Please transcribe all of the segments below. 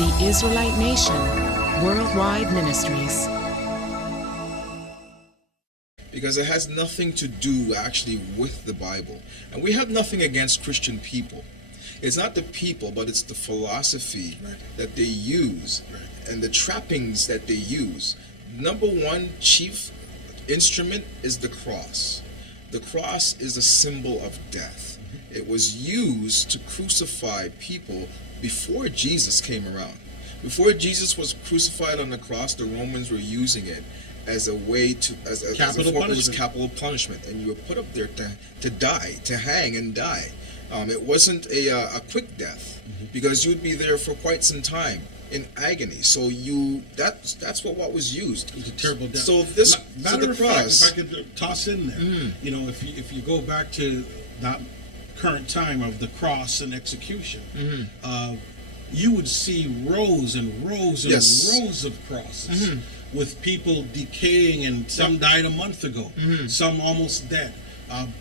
The Israelite Nation, Worldwide Ministries. Because it has nothing to do actually with the Bible. And we have nothing against Christian people. It's not the people, but it's the philosophy that they use and the trappings that they use. Number one chief instrument is the cross. The cross is a symbol of death. It was used to crucify people before Jesus came around. Before Jesus was crucified on the cross, the Romans were using it as a way to, as capital it was punishment. capital punishment, and you were put up there to die, to hang and die. It wasn't a quick death, because you'd be there for quite some time in agony. So that's what was used. It was a terrible death. So this, matter the of fact, cross. if I could toss in there, you know, if you go back to that current time of the cross and execution, you would see rows and rows and rows of crosses with people decaying, and some died a month ago, some almost dead,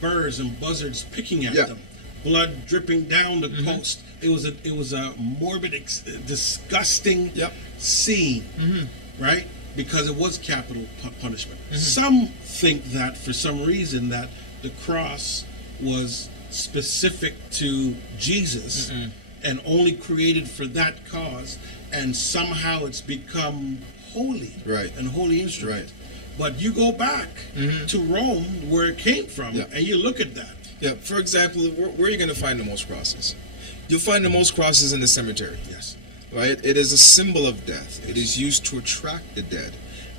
birds and buzzards picking at them, blood dripping down the post. It was a morbid, disgusting scene, right? Because it was capital punishment. Some think that for some reason that the cross was specific to Jesus and only created for that cause, and somehow it's become holy and holy instrument. But you go back to Rome, where it came from, and you look at that. Yeah, for example, where are you going to find the most crosses? You'll find the most crosses in the cemetery. Yes. Right? It is a symbol of death. It is used to attract the dead.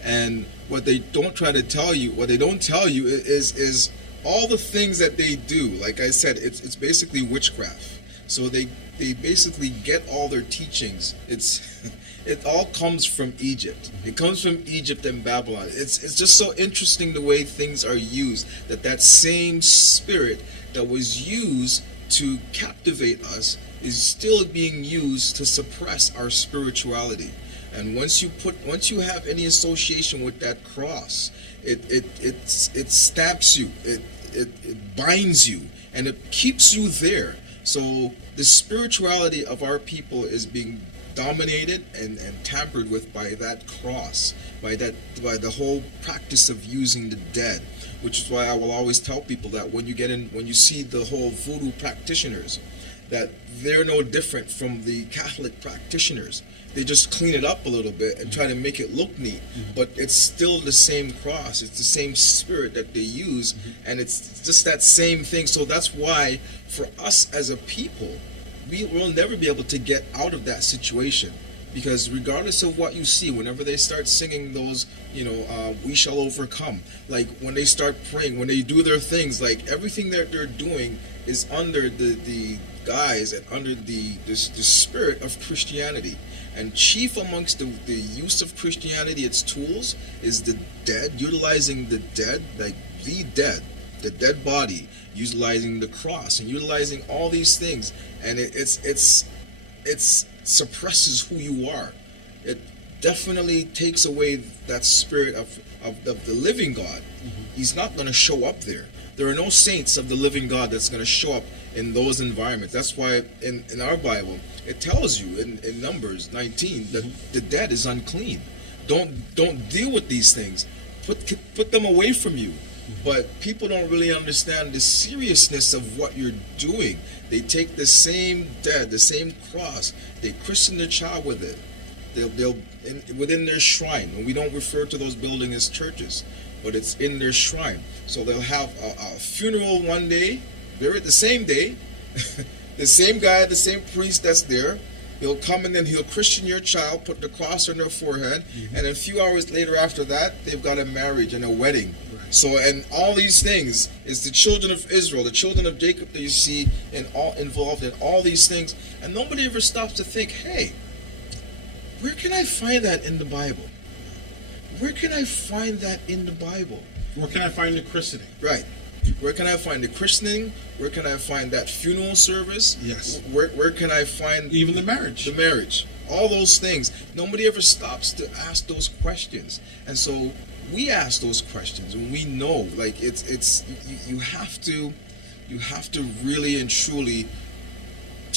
And what they don't try to tell you, what they don't tell you is all the things that they do. Like I said, it's basically witchcraft. So they basically get all their teachings. It all comes from Egypt. It comes from Egypt and Babylon. It's just so interesting the way things are used, that same spirit that was used to captivate us is still being used to suppress our spirituality. And once you have any association with that cross, it stamps you, it binds you, and it keeps you there. So the spirituality of our people is being dominated and tampered with by that cross, by the whole practice of using the dead. Which is why I will always tell people that when you see the whole voodoo practitioners, that they're no different from the Catholic practitioners. They just clean it up a little bit and try to make it look neat, but it's still the same cross. It's the same spirit that they use, and it's just that same thing. So that's why, for us as a people, we will never be able to get out of that situation. Because regardless of what you see, whenever they start singing those, we shall overcome, like when they start praying, when they do their things, like everything that they're doing is under the guise and under the spirit of Christianity. And chief amongst the use of Christianity, its tools, is the dead, utilizing the dead, like the dead body, utilizing the cross and utilizing all these things. And it's suppresses who you are. It definitely takes away that spirit of the living God. He's not going to show up there. There are no saints of the living God that's going to show up in those environments. That's why in our Bible it tells you in Numbers 19 that the dead is unclean. Don't deal with these things. Put them away from you. But people don't really understand the seriousness of what you're doing. They take the same dead, the same cross, they christen their child with it. They'll within their shrine. And we don't refer to those buildings as churches, but it's in their shrine. So they'll have a funeral one day, the same day, the same guy, the same priest that's there. He'll come and then he'll christen your child, put the cross on their forehead, and a few hours later after that, they've got a marriage and a wedding. So, and all these things is the children of Israel, the children of Jacob that you see involved in all these things. And nobody ever stops to think, hey, where can I find that in the Bible? Where can I find that in the Bible? Where can I find the christening? Right. Where can I find the christening? Where can I find that funeral service? Yes. Where can I find even the marriage? The marriage. All those things. Nobody ever stops to ask those questions. And so we ask those questions, and we know, like you have to really and truly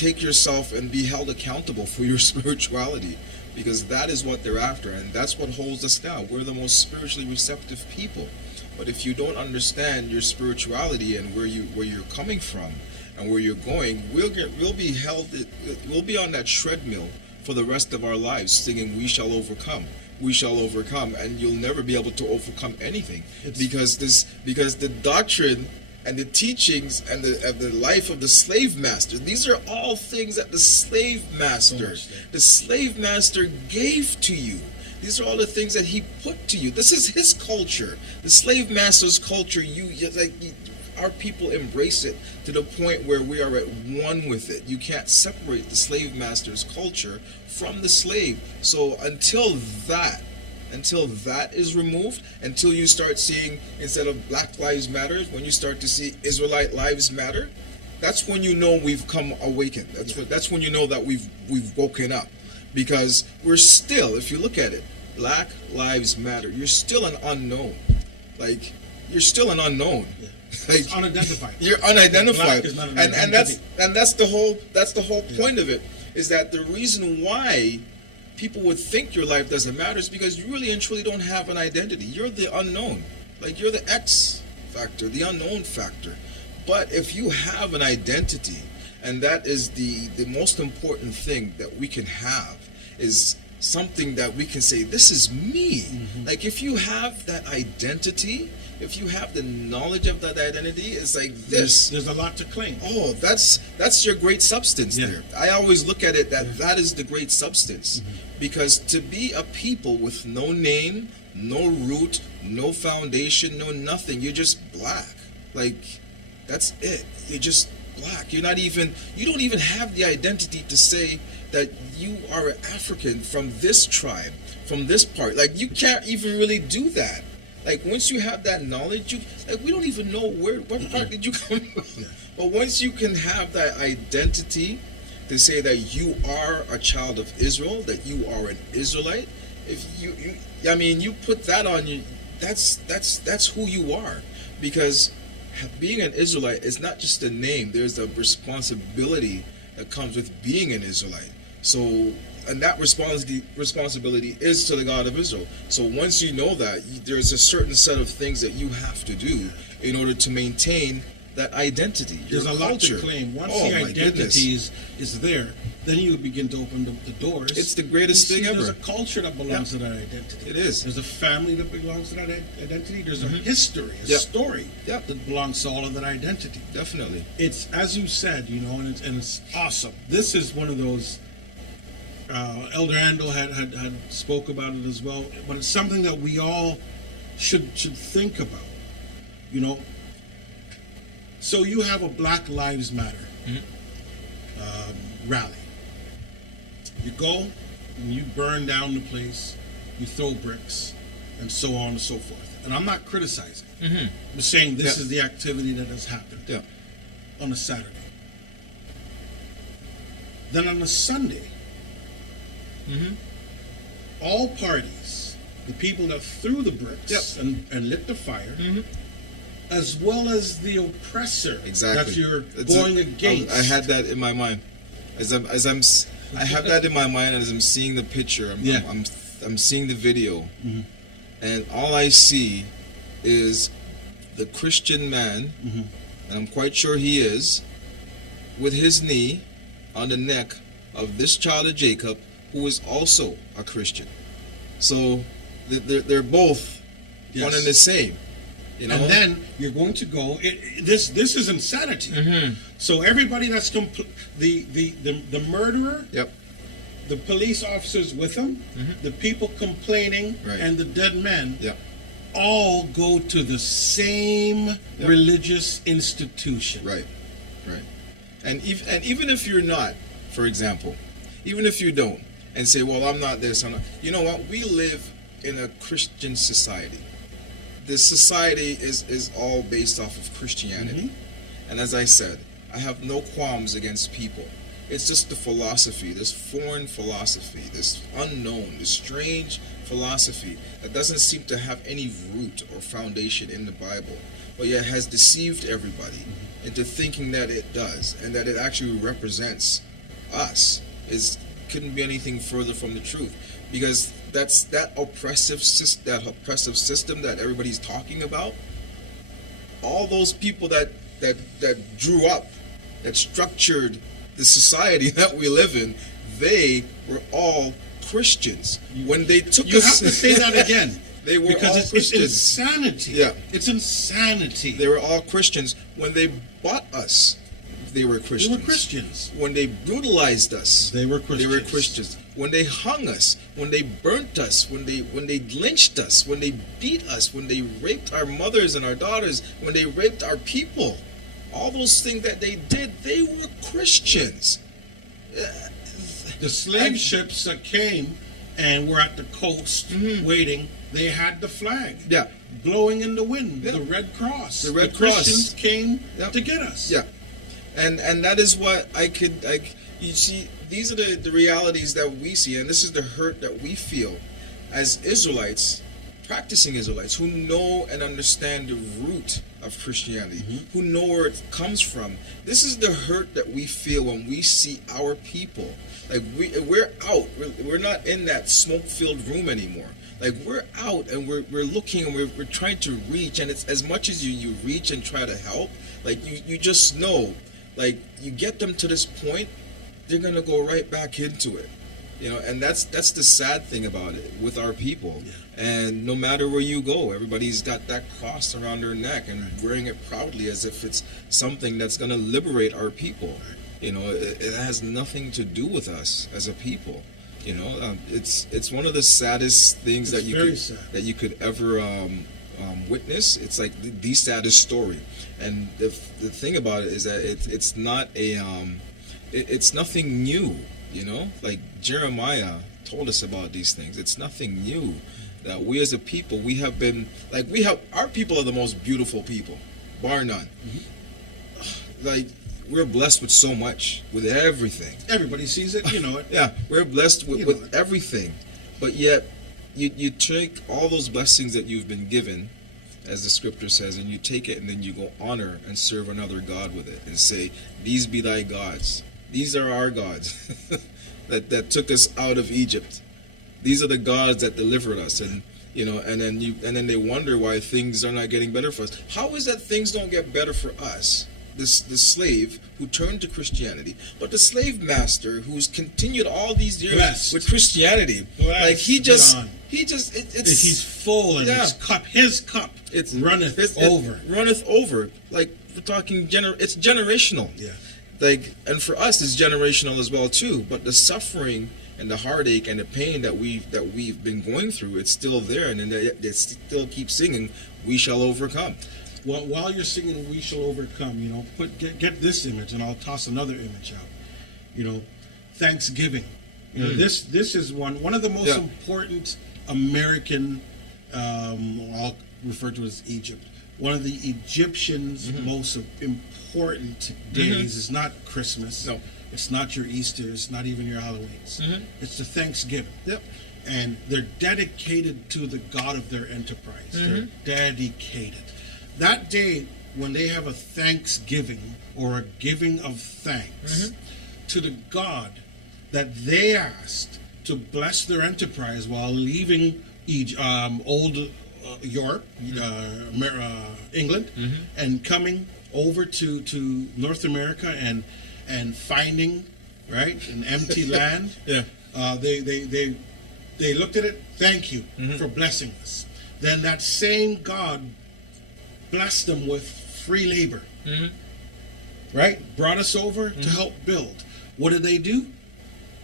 take yourself and be held accountable for your spirituality, because that is what they're after, and that's what holds us down. We're the most spiritually receptive people. But if you don't understand your spirituality and where you're coming from and where you're going, we'll be on that treadmill for the rest of our lives, singing "We shall overcome, we shall overcome," and you'll never be able to overcome anything, because the doctrine and the teachings and the life of the slave master, these are all things that the slave master gave to you. These are all the things that he put to you. This is his culture, the slave master's culture. Our people embrace it to the point where we are at one with it. You can't separate the slave master's culture from the slave. So until that is removed, until you start seeing, instead of Black Lives Matter, when you start to see Israelite lives matter, that's when you know we've come awakened. That's when you know that we've woken up. Because we're still, if you look at it, Black Lives Matter, you're still an unknown. Like, you're still an unknown. Yeah. Like, It's unidentified. You're unidentified. Black is not an and identity. that's the whole point of it, is that the reason why people would think your life doesn't matter is because you really and truly don't have an identity. You're the unknown. Like, you're the X factor, the unknown factor. But if you have an identity, and that is the most important thing that we can have, is something that we can say, this is me. Mm-hmm. Like, if you have that identity, if you have the knowledge of that identity, it's like this. There's a lot to claim. Oh, that's your great substance. Yeah. There. I always look at it that is the great substance. Mm-hmm. Because to be a people with no name, no root, no foundation, no nothing, you're just black. Like, that's it. You're just black. You don't even have the identity to say that you are an African from this tribe, from this part. Like, you can't even really do that. Like, once you have that knowledge, we don't even know what part did you come from. Yeah. But once you can have that identity to say that you are a child of Israel, that you are an Israelite, if you put that on you, that's who you are. Because being an Israelite is not just a name. There's a responsibility that comes with being an Israelite. So, and that responsibility is to the God of Israel. So once you know that, there's a certain set of things that you have to do in order to maintain that identity. There's a lot to claim. Once the identity is there, then you begin to open the doors. It's the greatest thing ever. There's a culture that belongs to that identity. It is. There's a family that belongs to that identity. There's a history, a story that belongs to all of that identity. Definitely. It's, as you said, and it's awesome. This is one of those. Elder Andel had spoke about it as well, but it's something that we all should think about. So you have a Black Lives Matter rally. You go and you burn down the place, you throw bricks, and so on and so forth. And I'm not criticizing. I'm saying this is the activity that has happened on a Saturday. Then on a Sunday, all parties, the people that threw the bricks and lit the fire, as well as the oppressor that you're going against. I had that in my mind. I have that in my mind, and as I'm seeing the picture, I'm seeing the video, and all I see is the Christian man, and I'm quite sure he is, with his knee on the neck of this child of Jacob, who is also a Christian. So they're both one and the same. And then you're going to go. This is insanity. So everybody that's the murderer, the police officers with him, the people complaining, and the dead men, all go to the same religious institution. Right. And even if you're not, for example, even if you don't, and say, well, I'm not this, I'm not. You know what? We live in a Christian society. This society is all based off of Christianity. And as I said, I have no qualms against people. It's just the philosophy, this foreign philosophy, this unknown, this strange philosophy that doesn't seem to have any root or foundation in the Bible, but yet has deceived everybody into thinking that it does, and that it actually represents us couldn't be anything further from the truth, because that oppressive system that everybody's talking about. All those people that drew up, that structured the society that we live in, they were all Christians. When they took you have to say that again. They were because all Christians. It's insanity. Yeah. It's insanity. They were all Christians. When they bought us, they were Christians. They were Christians. When they brutalized us, they were Christians. They were Christians. When they hung us, when they burnt us, when they lynched us, when they beat us, when they raped our mothers and our daughters, when they raped our people, all those things that they did, they were Christians. The slave ships that came and were at the coast waiting, they had the flag blowing in the wind, the Red Cross. The Red Cross. Christians came to get us. Yeah. And that is what you see, these are the realities that we see, and this is the hurt that we feel as Israelites, practicing Israelites, who know and understand the root of Christianity, who know where it comes from. This is the hurt that we feel when we see our people. Like we're out. We're not in that smoke-filled room anymore. Like we're out and we're looking and we're trying to reach, and it's as much as you reach and try to help, like you just know, like you get them to this point, they're gonna go right back into it. And that's the sad thing about it with our people. And no matter where you go, everybody's got that cross around their neck and wearing it proudly as if it's something that's going to liberate our people. It has nothing to do with us as a people. It's one of the saddest things that you could ever witness. It's like the saddest story. And the thing about it is that it's not it's nothing new. Like Jeremiah told us about these things. It's nothing new that we as a people, our people are the most beautiful people, bar none. Like we're blessed with so much, with everything. Everybody sees it, it. Yeah, we're blessed with everything. But yet, you take all those blessings that you've been given, as the scripture says, and you take it and then you go honor and serve another god with it and say, these be thy gods. These are our gods that took us out of Egypt. These are the gods that delivered us, and then they wonder why things are not getting better for us. How is that things don't get better for us? The slave who turned to Christianity, but the slave master who's continued all these years with Christianity, like he's full and his cup runneth over. Like we're talking it's generational. Yeah. And for us it's generational as well too, but the suffering and the heartache and the pain that we've been going through, it's still there, and then they still keep singing, we shall overcome. Well, while you're singing we shall overcome, get this image, and I'll toss another image out. Thanksgiving. This is one of the most important American, I'll refer to as Egypt. One of the Egyptians' most important days is not Christmas. No. It's not your Easter. It's not even your Halloweens. It's the Thanksgiving. Yep. And they're dedicated to the God of their enterprise. They're dedicated. That day, when they have a Thanksgiving or a giving of thanks to the God that they asked to bless their enterprise while leaving old York, England, and coming over to North America and finding an empty land. They looked at it. Thank you for blessing us. Then that same God blessed them with free labor. Brought us over to help build. What did they do?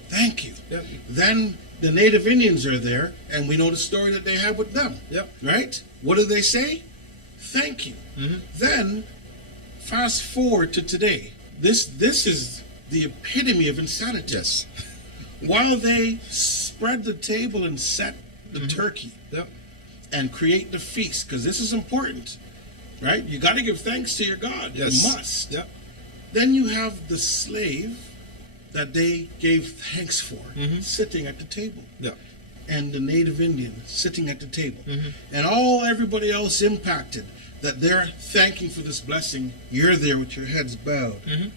Thank you. Yep. Then the Native Indians are there, and we know the story that they have with them. Yep. Right? What do they say? Thank you. Then, fast forward to today. This is the epitome of insanity. Yes. While they spread the table and set the turkey and create the feast, because this is important, right? You got to give thanks to your God. Yes. You must. Yep. Then you have the slave that they gave thanks for sitting at the table. Yeah. And the Native Indian sitting at the table. And everybody else impacted, that they're thanking for this blessing. You're there with your heads bowed,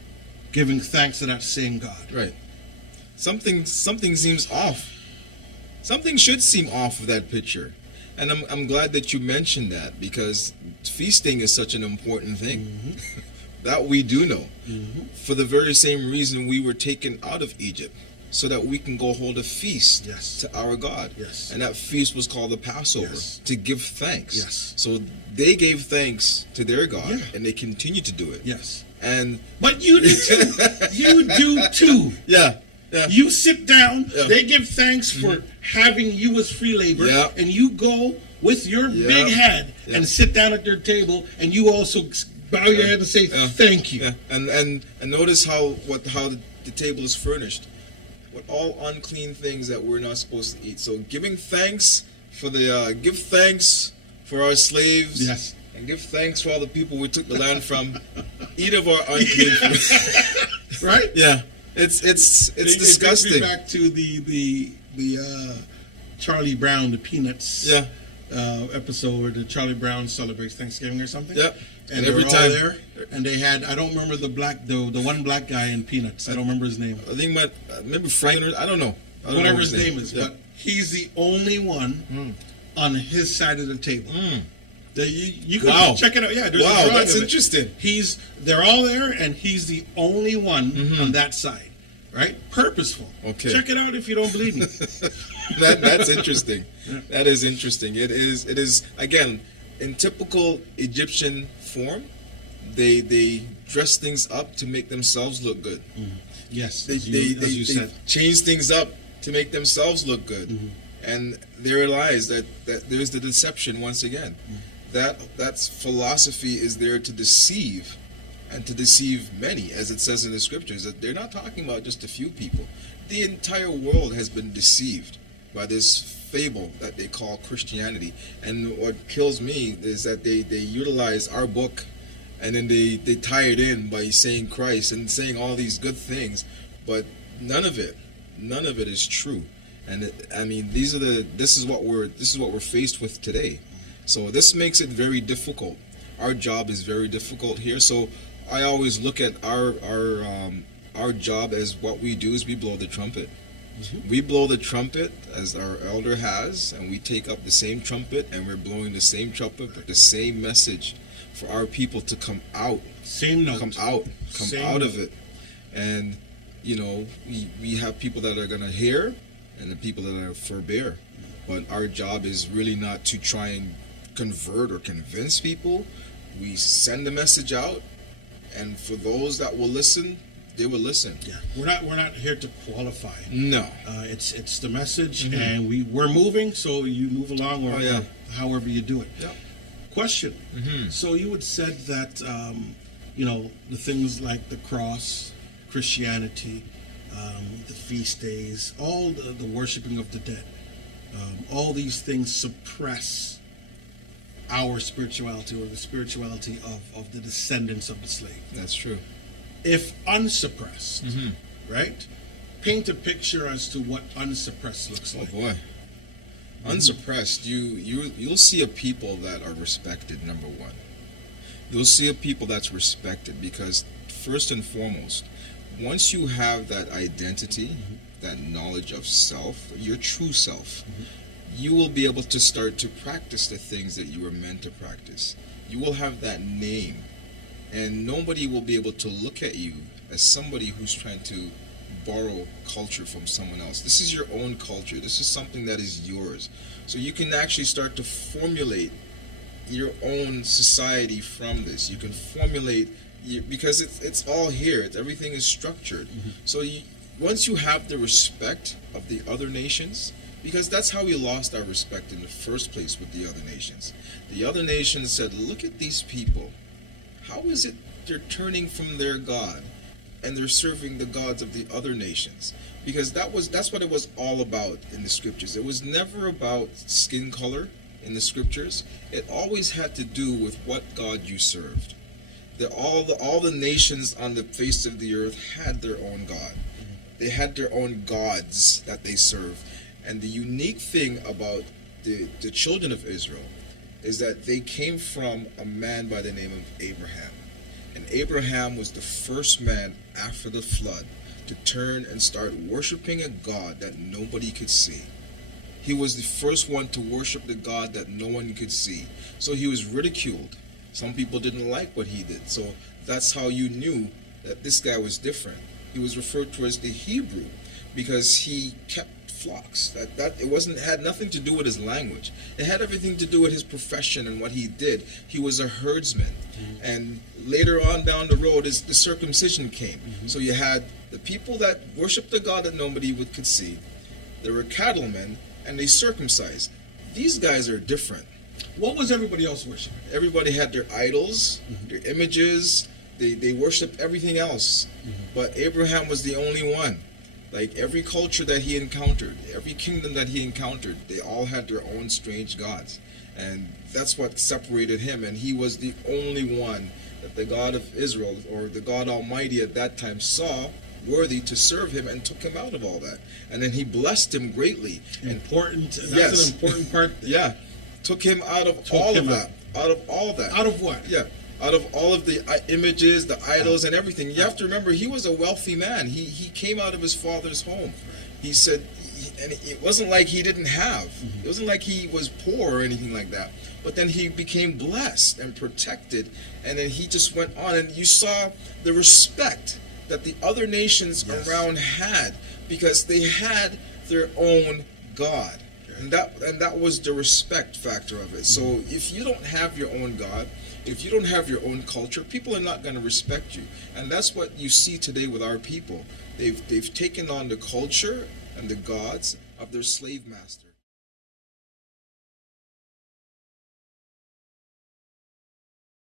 giving thanks to that same God. Right. something seems off. Something should seem off with that picture. And I'm glad that you mentioned that, because feasting is such an important thing. That we do know. For the very same reason we were taken out of Egypt, so that we can go hold a feast to our God. And that feast was called the Passover, to give thanks. So they gave thanks to their God, and they continue to do it. But you do too. You do too. You sit down, they give thanks for having you as free labor, and you go with your big head and sit down at their table, and you also bow your head and say thank you. And notice how the table is furnished with all unclean things that we're not supposed to eat. So giving thanks for give thanks for our slaves. And give thanks for all the people we took the land from. Eat of our unclean food. Right? It's disgusting. It brings me back to the Charlie Brown, the Peanuts episode where the Charlie Brown celebrates Thanksgiving or something. And every time there, and they had, I don't remember the one black guy in Peanuts. I don't remember his name. I think maybe Frank. I don't know. Whatever his name is, but he's the only one on his side of the table. You can check it out. There's a drawing that's of interesting. They're all there, and he's the only one on that side, right? Purposeful. Check it out if you don't believe me. That's interesting. That is interesting. It is again in typical Egyptian form. They dress things up to make themselves look good. They change things up to make themselves look good, and there lies that there's the deception once again. That's philosophy is there to deceive, and to deceive many, as it says in the scriptures. That they're not talking about just a few people. The entire world has been deceived by this fable that they call Christianity. And what kills me is that they utilize our book, and then they tie it in by saying Christ and saying all these good things, but none of it is true. And this is what we're faced with today. So this makes it very difficult. Our job is very difficult here. So I always look at our job as what we do is we blow the trumpet. We blow the trumpet as our elder has, and we take up the same trumpet, and we're blowing the same trumpet with the same message for our people to come out. Come out of it. And we have people that are gonna hear and the people that are forbear. But our job is really not to try and convert or convince people. We send the message out, and for those that will listen, they will listen. We're not here to qualify. No. It's the message, and we're moving, so you move along, or however you do it. Question. So you had said that the things like the cross, Christianity, the feast days, all the worshiping of the dead, all these things suppress our spirituality, or the spirituality of the descendants of the slave. That's true. If unsuppressed, right? Paint a picture as to what unsuppressed looks like. Oh boy. Unsuppressed, you'll see a people that are respected, number one. You'll see a people that's respected because, first and foremost, once you have that identity, that knowledge of self, your true self, you will be able to start to practice the things that you were meant to practice. You will have that name, and nobody will be able to look at you as somebody who's trying to borrow culture from someone else. This is your own culture. This is something that is yours. So you can actually start to formulate your own society from this. You can formulate, because it's all here. Everything is structured. So once you have the respect of the other nations, because that's how we lost our respect in the first place with the other nations. The other nations said, look at these people. How is it they're turning from their God and they're serving the gods of the other nations? Because that's what it was all about in the scriptures. It was never about skin color in the scriptures. It always had to do with what God you served. All the nations on the face of the earth had their own God. They had their own gods that they served. And the unique thing about the children of Israel is that they came from a man by the name of Abraham. And Abraham was the first man after the flood to turn and start worshiping a God that nobody could see. He was the first one to worship the God that no one could see. So he was ridiculed. Some people didn't like what he did. So that's how you knew that this guy was different. He was referred to as the Hebrew because he kept flocks. That it wasn't had nothing to do with his language. It had everything to do with his profession and what he did. He was a herdsman. And later on down the road is the circumcision came. So you had the people that worshiped the God that nobody could see. There were cattlemen, and they circumcised. These guys are different. What was everybody else worshiping? Everybody had their idols, their images. They worshiped everything else. But Abraham was the only one. Like every culture that he encountered, every kingdom that he encountered, they all had their own strange gods. And that's what separated him. And he was the only one that the God of Israel, or the God Almighty at that time, saw worthy to serve him and took him out of all that. And then he blessed him greatly. Important. That's Yes. an important part. Yeah. Took him out of all of that. Out of all that. Out of what? Yeah. Out of all of the images, the idols, and everything. You have to remember, he was a wealthy man. He came out of his father's home. He said, and it wasn't like he didn't have. It wasn't like he was poor or anything like that. But then he became blessed and protected, and then he just went on. And you saw the respect that the other nations around had, because they had their own God. And that was the respect factor of it. So if you don't have your own God, if you don't have your own culture, people are not going to respect you. And that's what you see today with our people. They've taken on the culture and the gods of their slave masters.